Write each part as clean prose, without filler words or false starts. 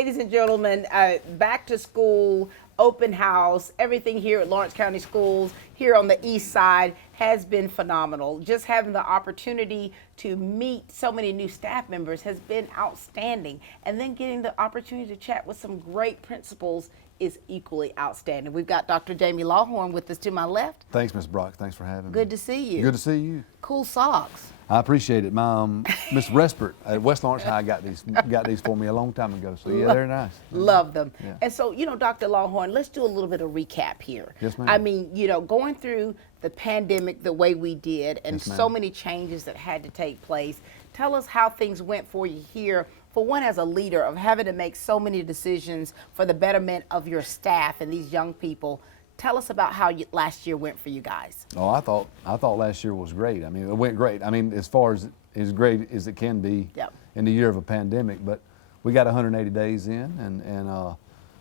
ladies and gentlemen, back to school, open house, everything here at Lawrence County Schools here on the east side has been phenomenal. Just having the opportunity to meet so many new staff members has been outstanding. And then getting the opportunity to chat with some great principals is equally outstanding. We've got Dr. Jaimee Lawhorn with us to my left. Thanks, Ms. Brock. Thanks for having me. Good to see you. Good to see you. Cool socks. I appreciate it. My Miss Respert at West Lawrence High got these for me a long time ago. So yeah, they're nice. Love them. Yeah. And so, Dr. Lawhorn, let's do a little bit of recap here. Yes, ma'am. I mean, going through the pandemic the way we did and Yes, so ma'am. many changes that had to take place. Tell us how things went for you here. For one, as a leader of having to make so many decisions for the betterment of your staff and these young people. Tell us about how last year went for you guys. Oh, I thought last year was great. I mean, it went great. I mean, as far as great as it can be in the year of a pandemic. But we got 180 days in, and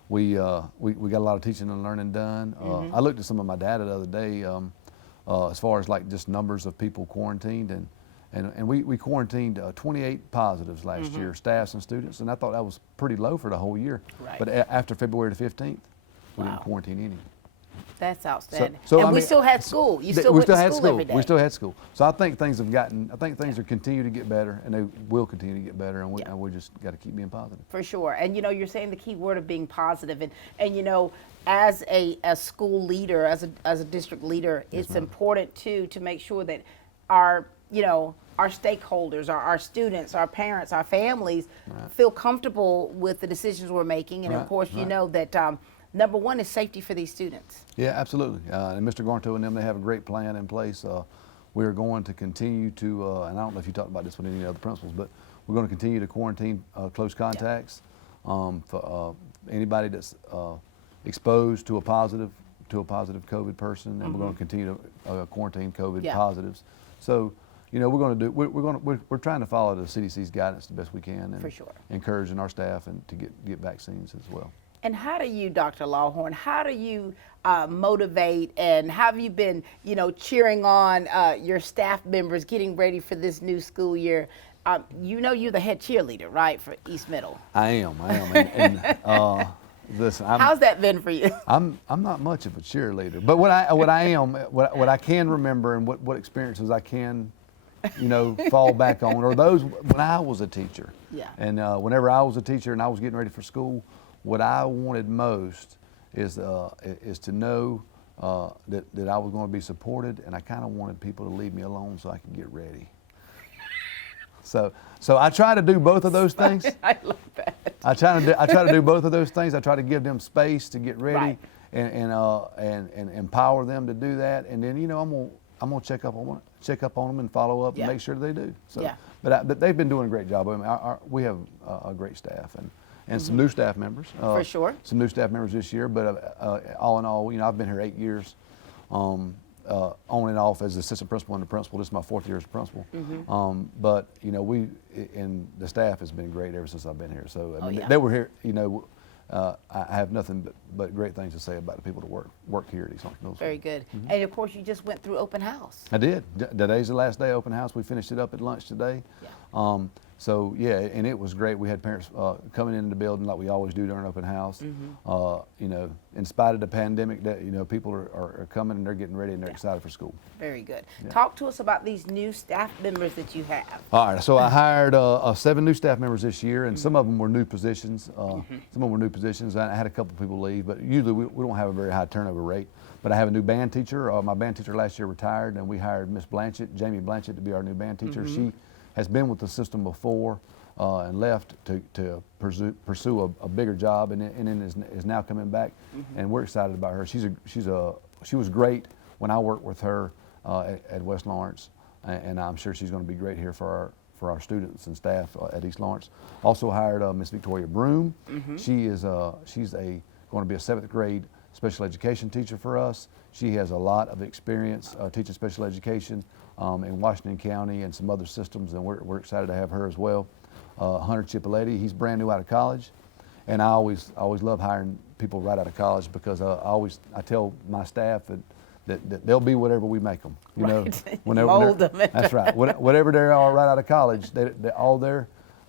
we got a lot of teaching and learning done. I looked at some of my data the other day as far as like just numbers of people quarantined, and we quarantined 28 positives last year, staffs and students, and I thought that was pretty low for the whole year. Right. But after February the 15th, we didn't quarantine any. That's outstanding. So, and I we mean, still had school. You still went to school every day. We still had school. So I think things are continue to get better, and they will continue to get better, and we just got to keep being positive. For sure. And you're saying the key word of being positive, and as a school leader, as a district leader, it's important too to make sure that our stakeholders, our students, our parents, our families feel comfortable with the decisions we're making, and of course that number one is safety for these students. Yeah, absolutely. And Mr. Garnto and them, they have a great plan in place. We are going to continue to, and I don't know if you talked about this with any other principals, but we're going to continue to quarantine close contacts for anybody that's exposed to a positive COVID person, and we're going to continue to quarantine COVID positives. So, we're trying to follow the CDC's guidance the best we can, and for sure, encouraging our staff and to get vaccines as well. And how do you, Dr. Lawhorn, how do you motivate, and how have you been, cheering on your staff members getting ready for this new school year? You're the head cheerleader, right, for East Middle? I am. And listen, how's that been for you? I'm not much of a cheerleader, but what I can remember, and what experiences I can, fall back on, are those when I was a teacher. Yeah. And whenever I was a teacher and I was getting ready for school, what I wanted most is to know that I was going to be supported, and I kind of wanted people to leave me alone so I could get ready. So I try to do both of those things. I love that. I try to do both of those things. I try to give them space to get ready, right, and empower them to do that, and then I'm gonna check up on them and follow up and make sure they do. So, but they've been doing a great job. I mean, we have a great staff and some new staff members. For sure. Some new staff members this year, but all in all, I've been here 8 years, on and off as assistant principal and the principal. This is my 4th year as principal. But and the staff has been great ever since I've been here. So I mean, they were here. I have nothing but great things to say about the people that work here at East Lawrence Middle School. Very good. And of course, you just went through open house. I did. Today's the last day of open house. We finished it up at lunch today. Yeah. So yeah, and it was great. We had parents coming into the building like we always do during open house. In spite of the pandemic, that people are coming and they're getting ready and they're excited for school. Very good. Talk to us about these new staff members that you have. All right. So I hired 7 new staff members this year, and some of them were new positions. Some of them were new positions. I had a couple people leave, but usually we don't have a very high turnover rate. But I have a new band teacher. My band teacher last year retired, and we hired Miss Blanchett, Jaimee Blanchett, to be our new band teacher. She has been with the system before and left to pursue a bigger job, and then is now coming back, and we're excited about her. She was great when I worked with her at West Lawrence, and I'm sure she's going to be great here for our students and staff at East Lawrence. Also hired Miss Victoria Brome. She's going to be a 7th grade special education teacher for us. She has a lot of experience teaching special education in Washington County and some other systems, and we're excited to have her as well. Hunter Chipoletti, he's brand new out of college, and I always love hiring people right out of college, because I tell my staff that they'll be whatever we make them. Mold them. That's right. Whatever they are right out of college,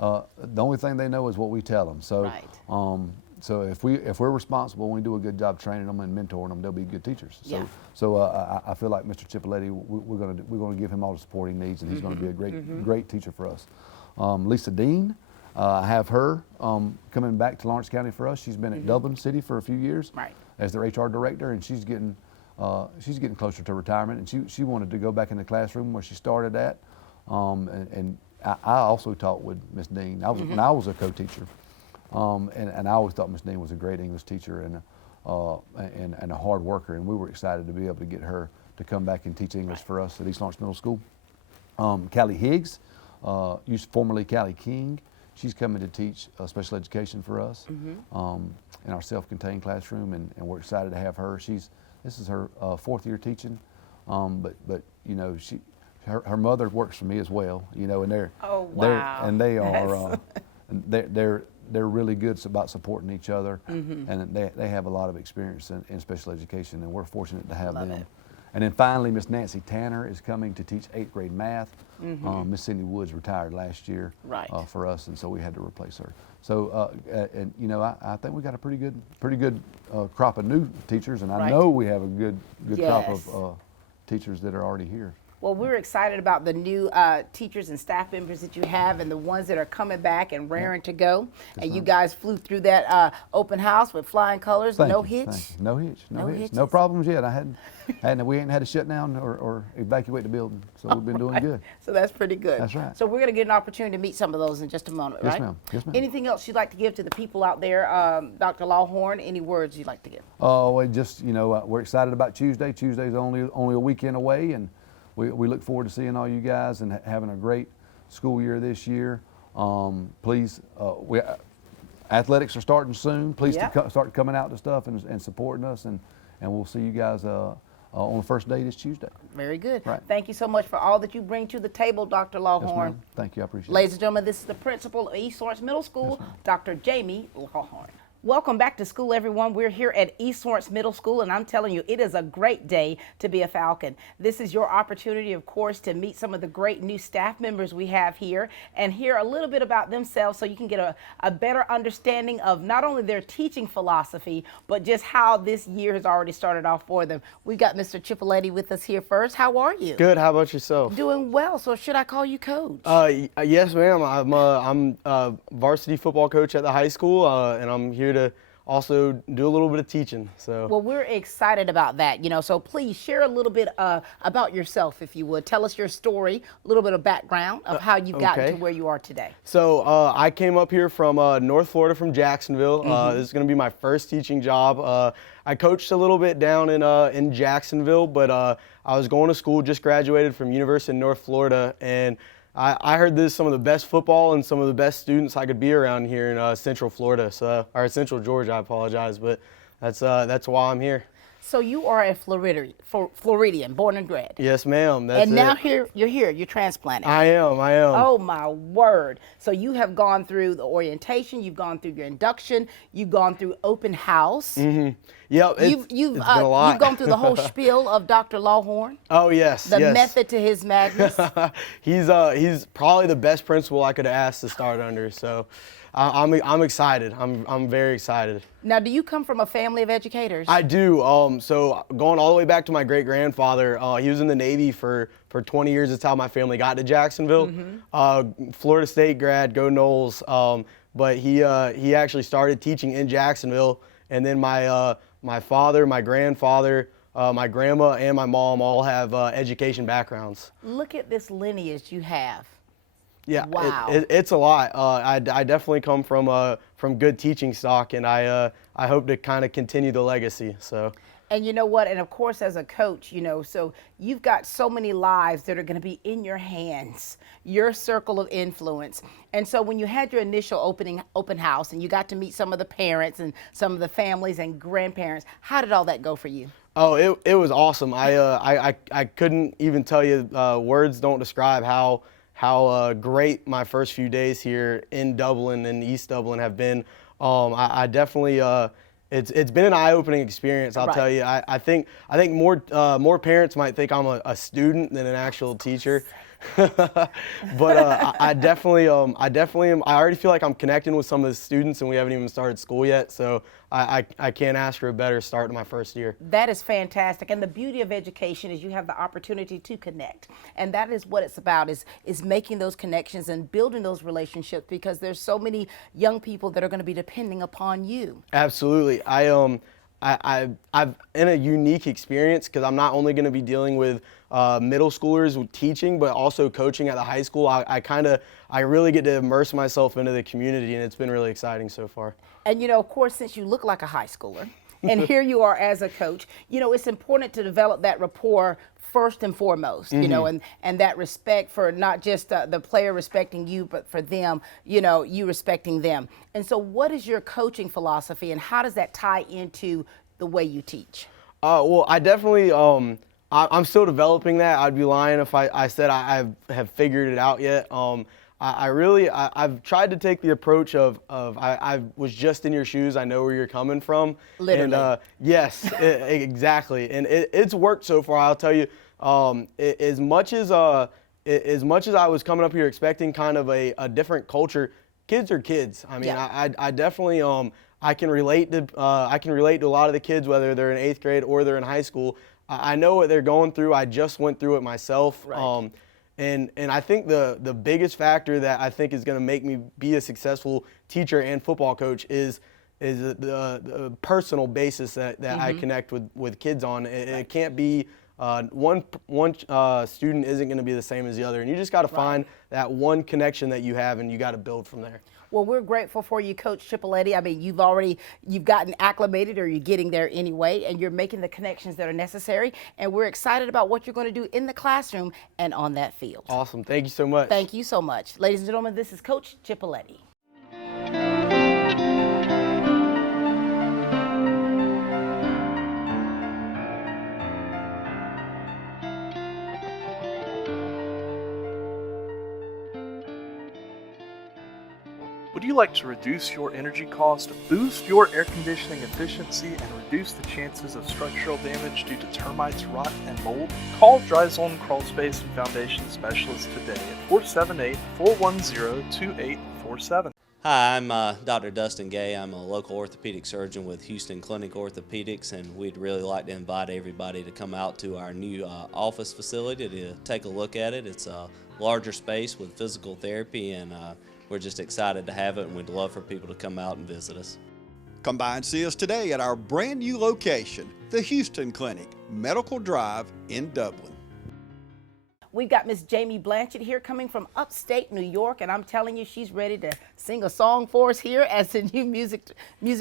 the only thing they know is what we tell them. So, Right. So if we're responsible and we do a good job training them and mentoring them, they'll be good teachers. So, Yeah. I feel like Mr. Chipoletti, we're gonna give him all the support he needs, and he's gonna be a great teacher for us. Lisa Dean, I have her coming back to Lawrence County for us. She's been at Dublin City for a few years Right. as their HR director, and she's getting closer to retirement, and she wanted to go back in the classroom where she started at. And I also taught with Miss Dean. When I was a co-teacher, and I always thought Miss Dean was a great English teacher and a hard worker, and we were excited to be able to get her to come back and teach English for us at East Lawrence Middle School. Callie Higgs, formerly Callie King, she's coming to teach special education for us in our self-contained classroom, and we're excited to have her. This is her 4th year teaching, but you know, her mother works for me as well, you know, and Oh, wow. they are they're really good about supporting each other, and they have a lot of experience in special education, and we're fortunate to have them. And then finally, Miss Nancy Tanner is coming to teach 8th grade math. Miss Cindy Woods retired last year for us, and so we had to replace her. So, and you know, I think we got a pretty good crop of new teachers, and I know we have a good crop of teachers that are already here. Well, we're excited about the new teachers and staff members that you have, and the ones that are coming back and raring to go. And you guys flew through that open house with flying colors, no hitch. No hitch, no hitch, hitches. no problems yet. We ain't had to shut down or evacuate the building, so we've been doing good. So that's pretty good. That's right. So we're going to get an opportunity to meet some of those in just a moment, Yes, right? ma'am. Yes, ma'am. Anything else you'd like to give to the people out there, Dr. Lawhorn? Any words you'd like to give? Oh, just we're excited about Tuesday. Tuesday's only a weekend away, and we look forward to seeing all you guys and having a great school year this year. Please, athletics are starting soon. Please start coming out to stuff and supporting us, and we'll see you guys on the first day this Tuesday. Very good. Right. Thank you so much for all that you bring to the table, Dr. Lawhorn. Yes, ma'am. Thank you. I appreciate it. Ladies and gentlemen, this is the principal of East Lawrence Middle School, Dr. Jaimee Lawhorn. Welcome back to school, everyone. We're here at East Lawrence Middle School, and I'm telling you, it is a great day to be a Falcon. This is your opportunity, of course, to meet some of the great new staff members we have here and hear a little bit about themselves so you can get a better understanding of not only their teaching philosophy, but just how this year has already started off for them. We've got Mr. Chipoletti with us here first. How are you? Good. How about yourself? Doing well. So should I call you coach? Yes, ma'am. I'm a varsity football coach at the high school, and I'm here to also do a little bit of teaching. So. Well, we're excited about that, so please share a little bit about yourself, if you would. Tell us your story, a little bit of background of how you've gotten to where you are today. So I came up here from North Florida, from Jacksonville. This is going to be my first teaching job. I coached a little bit down in Jacksonville, but I was going to school, just graduated from University of North Florida, and I heard this is some of the best football and some of the best students I could be around here in Central Florida, or Central Georgia, I apologize, but that's why I'm here. So you are a Floridian, born and bred. Yes, ma'am. And now you're transplanted. I am. Oh my word! So you have gone through the orientation, you've gone through your induction, you've gone through open house. Yep, You've been a lot. You've gone through the whole spiel of Dr. Lawhorn. Oh yes, the method to his madness. He's probably the best principal I could have asked to start under. So I'm excited. I'm very excited. Now, do you come from a family of educators? I do. So going all the way back to my great grandfather, he was in the Navy for 20 years. That's how my family got to Jacksonville. Florida State grad, go Noles. But he actually started teaching in Jacksonville, and then my father, my grandfather, my grandma, and my mom all have education backgrounds. Look at this lineage you have. Yeah, wow. It's a lot. I definitely come from good teaching stock, and I hope to kind of continue the legacy. So. And you know what? And of course, as a coach, so you've got so many lives that are going to be in your hands, your circle of influence. And so when you had your initial open house and you got to meet some of the parents and some of the families and grandparents, how did all that go for you? Oh, it was awesome. I couldn't even tell you. Words don't describe how great my first few days here in Dublin and East Dublin have been. I definitely. It's been an eye-opening experience, I'll tell you. I think more parents might think I'm a student than an actual teacher, But I definitely am. I already feel like I'm connecting with some of the students, and we haven't even started school yet. So I can't ask for a better start to my first year. That is fantastic. And the beauty of education is you have the opportunity to connect. And that is what it's about, is making those connections and building those relationships, because there's so many young people that are going to be depending upon you. Absolutely. I've in a unique experience because I'm not only going to be dealing with middle schoolers with teaching, but also coaching at the high school. I really get to immerse myself into the community, and it's been really exciting so far. And, of course, since you look like a high schooler, and here you are as a coach, it's important to develop that rapport first and foremost, and that respect for not just the player respecting you, but for them, you respecting them. And so what is your coaching philosophy, and how does that tie into the way you teach? Well, I definitely, I'm still developing that. I'd be lying if I said I have figured it out yet. I've tried to take the approach of I was just in your shoes. I know where you're coming from. Literally. And yes, exactly. And it's worked so far. I'll tell you, as much as I was coming up here expecting kind of a different culture, kids are kids. I mean, Yeah. I definitely I can relate to a lot of the kids, whether they're in 8th grade or they're in high school. I know what they're going through. I just went through it myself. Right. And I think the biggest factor that I think is going to make me be a successful teacher and football coach is the personal basis that I connect with kids on. It can't be one student isn't going to be the same as the other, and you just got to find that one connection that you have, and you got to build from there. Well, we're grateful for you, Coach Chipoletti. I mean, you've gotten acclimated, or you're getting there anyway, and you're making the connections that are necessary. And we're excited about what you're going to do in the classroom and on that field. Awesome. Thank you so much. Thank you so much. Ladies and gentlemen, this is Coach Chipoletti. Would you like to reduce your energy cost, boost your air conditioning efficiency, and reduce the chances of structural damage due to termites, rot, and mold? Call Dry Zone Crawl Space and Foundation Specialists today at 478-410-2847. Hi, I'm Dr. Dustin Gay. I'm a local orthopedic surgeon with Houston Clinic Orthopedics, and we'd really like to invite everybody to come out to our new office facility to take a look at it. It's a larger space with physical therapy, and we're just excited to have it, and we'd love for people to come out and visit us. Come by and see us today at our brand new location, the Houston Clinic, Medical Drive in Dublin. We've got Miss Jaimee Blanchett here, coming from upstate New York, and I'm telling you, she's ready to sing a song for us here as the new music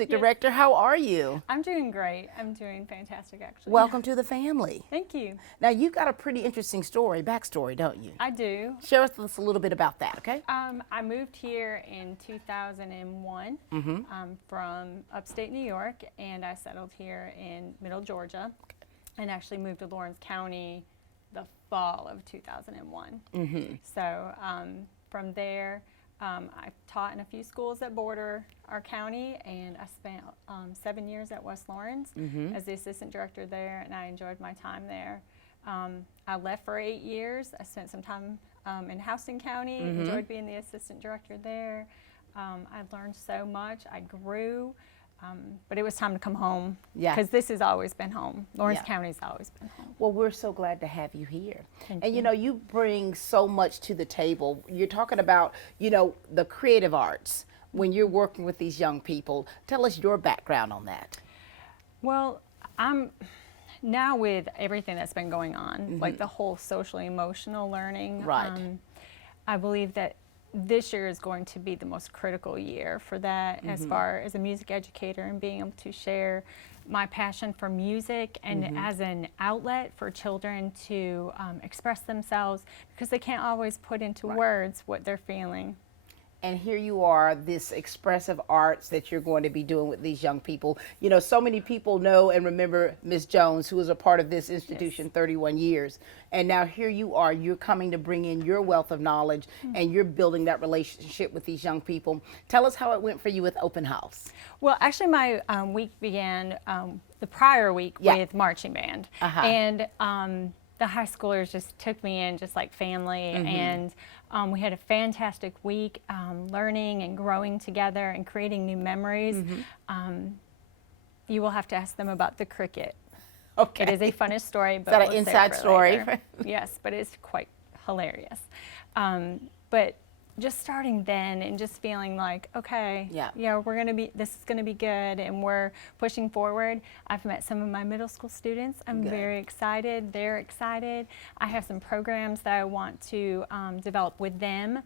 director. How are you? I'm doing great. I'm doing fantastic, actually. Welcome to the family. Thank you. Now, you've got a pretty interesting backstory, don't you? I do. Share with us a little bit about that, okay? I moved here in 2001 from upstate New York, and I settled here in Middle Georgia, and actually moved to Lawrence County the fall of 2001. So from there, I taught in a few schools that border our county, and I spent 7 years at West Lawrence as the assistant director there, and I enjoyed my time there. I left for 8 years. I spent some time in Houston County, enjoyed being the assistant director there. I learned so much. I grew. But it was time to come home, because this has always been home. Lawrence County's always been home. Well, we're so glad to have you here. Thank and you. You bring so much to the table. You're talking about, the creative arts when you're working with these young people. Tell us your background on that. Well, I'm now, with everything that's been going on, like the whole social emotional learning. Right. I believe that this year is going to be the most critical year for that, as far as a music educator, and being able to share my passion for music and as an outlet for children to express themselves, because they can't always put into words what they're feeling. And here you are, this expressive arts that you're going to be doing with these young people. So many people know and remember Ms. Jones, who was a part of this institution 31 years. And now here you are, you're coming to bring in your wealth of knowledge, and you're building that relationship with these young people. Tell us how it went for you with Open House. Well, actually, my week began the prior week with marching band. And the high schoolers just took me in just like family, and we had a fantastic week learning and growing together and creating new memories. You will have to ask them about the cricket. Okay. It is a funny story, but that an we'll save inside for story? later. Yes, but it's quite hilarious. But just starting then and just feeling like, okay, this is gonna be good, and we're pushing forward. I've met some of my middle school students. I'm very excited. They're excited. I have some programs that I want to develop with them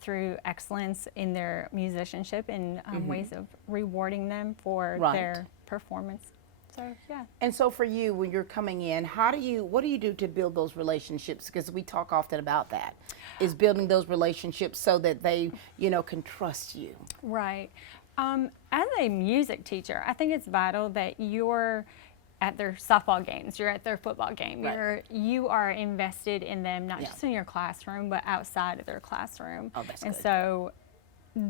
through excellence in their musicianship and ways of rewarding them for their performance. So, yeah. And so for you, when you're coming in, what do you do to build those relationships? Because we talk often about that, is building those relationships so that they, can trust you. Right. As a music teacher, I think it's vital that you're at their softball games, you're at their football game, you are invested in them, not just in your classroom, but outside of their classroom. Oh, that's and good. so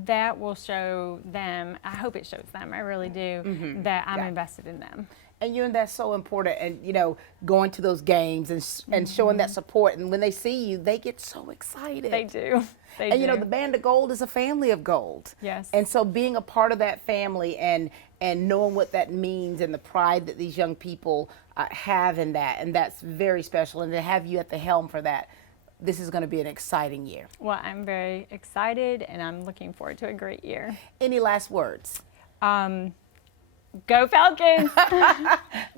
that will show them, I hope it shows them, I really do, that I'm invested in them. And that's so important, and going to those games and showing that support, and when they see you, they get so excited. They do. They And do. the Band of Gold is a family of gold. Yes. And so being a part of that family and knowing what that means and the pride that these young people have in that, and that's very special. And to have you at the helm for that, this is going to be an exciting year. Well, I'm very excited, and I'm looking forward to a great year. Any last words? Go Falcons!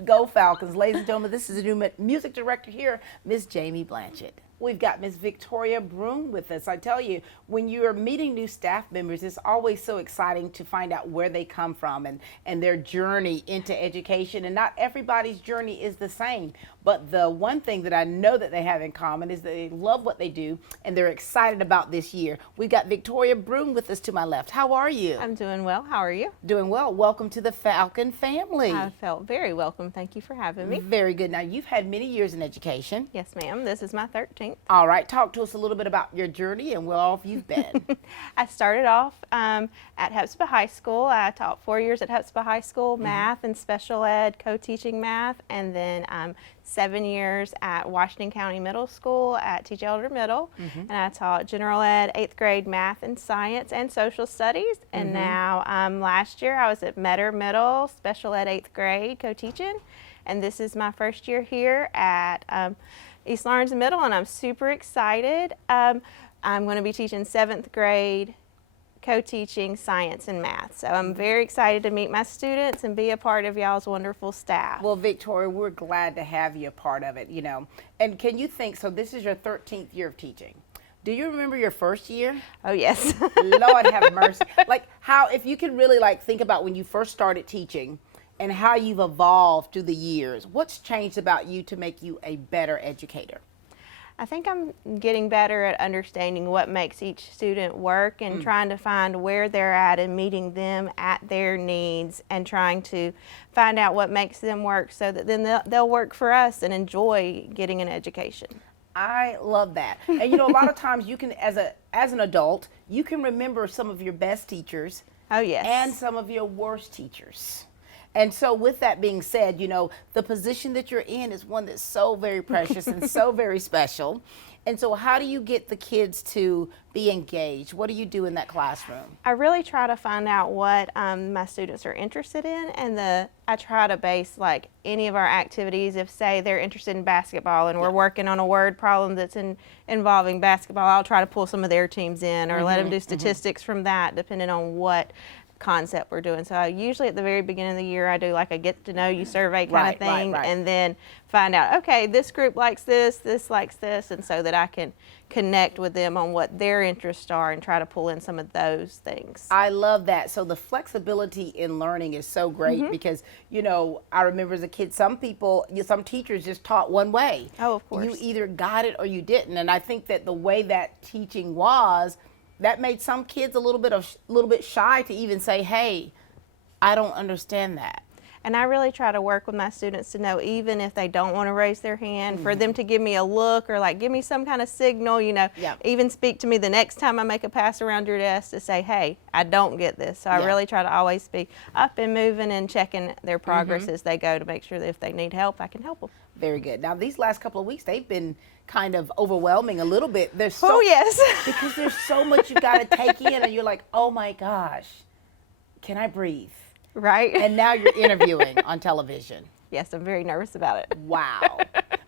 Go Falcons. Ladies and gentlemen, this is the new music director here, Miss Jaimee Blanchett. We've got Miss Victoria Brome with us. I tell you, when you're meeting new staff members, it's always so exciting to find out where they come from and their journey into education. And not everybody's journey is the same. But the one thing that I know that they have in common is that they love what they do and they're excited about this year. We've got Victoria Brome with us to my left. How are you? I'm doing well. How are you? Doing well. Welcome to the Falcon family. I felt very welcome. Thank you for having me. Very good. Now, you've had many years in education. Yes, ma'am. This is my 13th. All right. Talk to us a little bit about your journey and where all you've been. I started off at Hepzibah High School. I taught 4 years at Hepzibah High School, math and special ed, co-teaching math, and then 7 years at Washington County Middle School at T.J. Elder Middle, and I taught general ed, 8th grade math and science and social studies, and now last year I was at Metter Middle, special ed 8th grade, co-teaching, and this is my first year here at East Lawrence Middle, and I'm super excited. I'm going to be teaching 7th grade, co-teaching science and math. So I'm very excited to meet my students and be a part of y'all's wonderful staff. Well, Victoria, we're glad to have you a part of it, And can you think, so this is your 13th year of teaching. Do you remember your first year? Oh, yes. Lord have mercy. Like if you could really think about when you first started teaching and how you've evolved through the years, what's changed about you to make you a better educator? I think I'm getting better at understanding what makes each student work and trying to find where they're at and meeting them at their needs and trying to find out what makes them work so that then they'll work for us and enjoy getting an education. I love that. And a lot of times you can, as an adult, you can remember some of your best teachers. Oh, yes. And some of your worst teachers. And so with that being said, the position that you're in is one that's so very precious and so very special. And so how do you get the kids to be engaged? What do you do in that classroom? I really try to find out what my students are interested in, and I try to base any of our activities, if say they're interested in basketball and we're working on a word problem that's involving basketball, I'll try to pull some of their teams in or let them do statistics from that, depending on what concept we're doing. So usually at the very beginning of the year I do a get to know you survey kind of thing, and then find out, okay, this group likes this likes this, and so that I can connect with them on what their interests are and try to pull in some of those things. I love that. So the flexibility in learning is so great because, I remember as a kid, some teachers just taught one way. Oh, of course. You either got it or you didn't. And I think that the way that teaching was, that made some kids a little bit shy to even say, hey, I don't understand that. And I really try to work with my students to know, even if they don't want to raise their hand, for them to give me a look or like give me some kind of signal, you know, even speak to me the next time I make a pass around your desk to say, hey, I don't get this. So I really try to always be up and moving and checking their progress as they go to make sure that if they need help, I can help them. Very good. Now, these last couple of weeks, they've been kind of overwhelming a little bit. There's so, yes. because there's so much you've got to take in, and you're like, oh my gosh, can I breathe? Right. And now you're interviewing on television. Yes, I'm very nervous about it. Wow.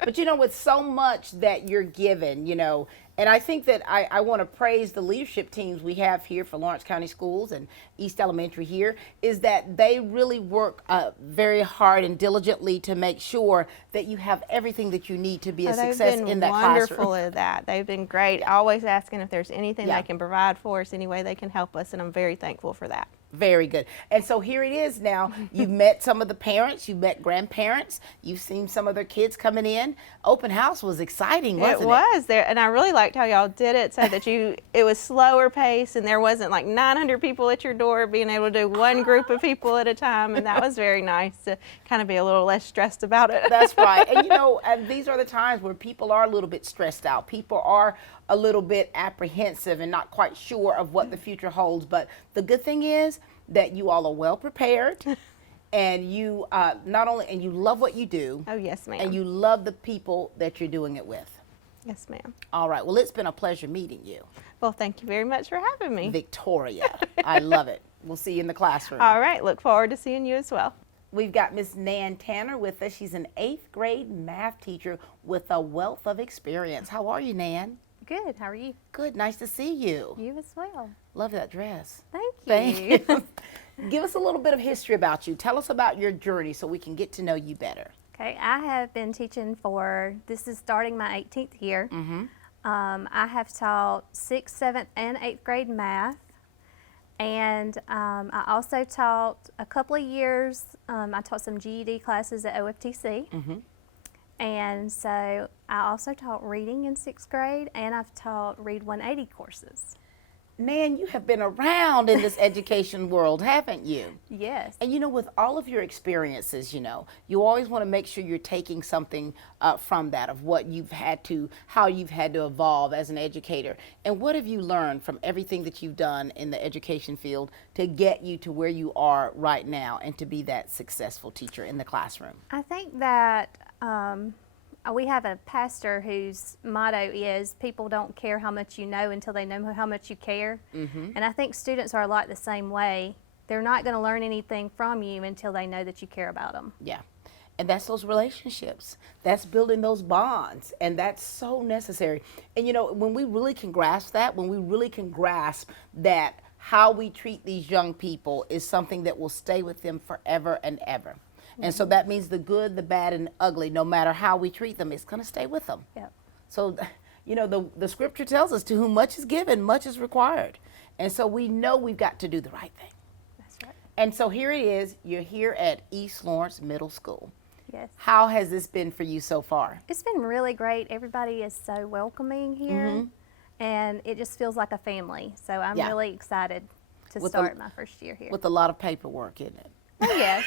But you know, with so much that you're given, you know, and I think that I want to praise the leadership teams we have here for Lawrence County Schools and East Elementary here, is that they really work very hard and diligently to make sure that you have everything that you need to be a success in that classroom. They've been wonderful at that. They've been great, always asking if there's anything they can provide for us, any way they can help us, and I'm very thankful for that. Very good. And so here it is now. You've met some of the parents, you've met grandparents, you've seen some of their kids coming in. Open house was exciting, wasn't it? It was there, and I really liked how y'all did it so that it was slower pace and there wasn't like 900 people at your door, being able to do one group of people at a time, and that was very nice to kind of be a little less stressed about it. That's right. And you know, and these are the times where people are a little bit stressed out. People are a little bit apprehensive and not quite sure of what the future holds. But the good thing is that you all are well prepared, and you not only, and you love what you do. Oh, yes, ma'am. And you love the people that you're doing it with. Yes, ma'am. All right. Well, it's been a pleasure meeting you. Well, thank you very much for having me. Victoria. I love it. We'll see you in the classroom. All right. Look forward to seeing you as well. We've got Miss Nan Tanner with us. She's an 8th grade math teacher with a wealth of experience. How are you, Nan? Good. How are you? Good. Nice to see you. You as well. Love that dress. Thank you. Thank you. Give us a little bit of history about you. Tell us about your journey so we can get to know you better. Okay. I have been teaching this is starting my 18th year. I have taught 6th, 7th, and 8th grade math. And I also taught a couple of years, I taught some GED classes at OFTC. And so I also taught reading in 6th grade, and I've taught Read 180 courses. Nan, you have been around in this education world, haven't you? Yes. And you know, with all of your experiences, you know, you always want to make sure you're taking something from that, of what you've had to, how you've had to evolve as an educator. And what have you learned from everything that you've done in the education field to get you to where you are right now and to be that successful teacher in the classroom? I think that we have a pastor whose motto is, people don't care how much you know until they know how much you care. And I think students are like the same way. They're not going to learn anything from you until they know that you care about them. Yeah. And that's those relationships. That's building those bonds. And that's so necessary. And you know, when we really can grasp that, when we really can grasp that how we treat these young people is something that will stay with them forever and ever. And so that means the good, the bad, and the ugly, no matter how we treat them, it's going to stay with them. Yep. So, you know, the scripture tells us, to whom much is given, much is required. And so we know we've got to do the right thing. That's right. And so here it is. You're here at East Lawrence Middle School. Yes. How has this been for you so far? It's been really great. Everybody is so welcoming here, and it just feels like a family. So I'm really excited to start my first year here. With a lot of paperwork, isn't it? Oh, yes.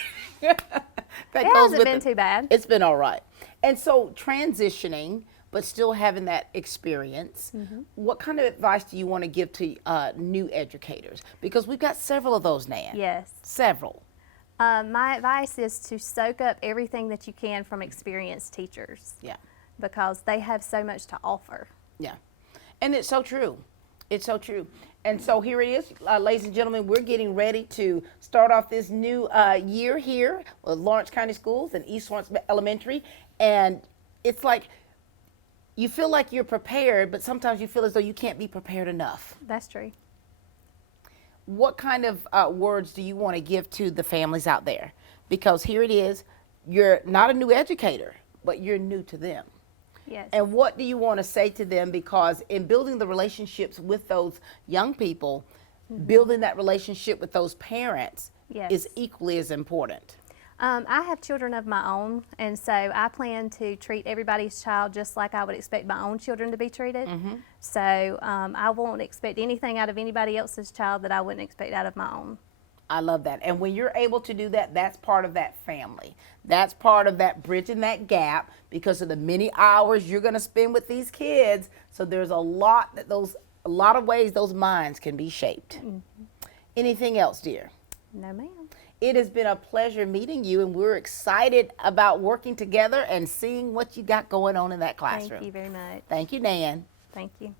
That It hasn't been too bad. It's been all right. And so transitioning, but still having that experience, what kind of advice do you want to give to new educators? Because we've got several of those, Nan. Yes. Several. My advice is to soak up everything that you can from experienced teachers. Yeah. Because they have so much to offer. Yeah. And it's so true. It's so true. And so here it is, ladies and gentlemen, we're getting ready to start off this new year here with Lawrence County Schools and East Lawrence Elementary. And it's like, you feel like you're prepared, but sometimes you feel as though you can't be prepared enough. That's true. What kind of words do you want to give to the families out there? Because here it is, you're not a new educator, but you're new to them. Yes. And what do you want to say to them? Because in building the relationships with those young people, building that relationship with those parents is equally as important. I have children of my own, and so I plan to treat everybody's child just like I would expect my own children to be treated. So I won't expect anything out of anybody else's child that I wouldn't expect out of my own. I love that. And when you're able to do that, that's part of that family. That's part of that bridging that gap because of the many hours you're going to spend with these kids. So there's a lot of ways those minds can be shaped. Anything else, dear? No, ma'am. It has been a pleasure meeting you, and we're excited about working together and seeing what you got going on in that classroom. Thank you very much. Thank you, Nan. Thank you.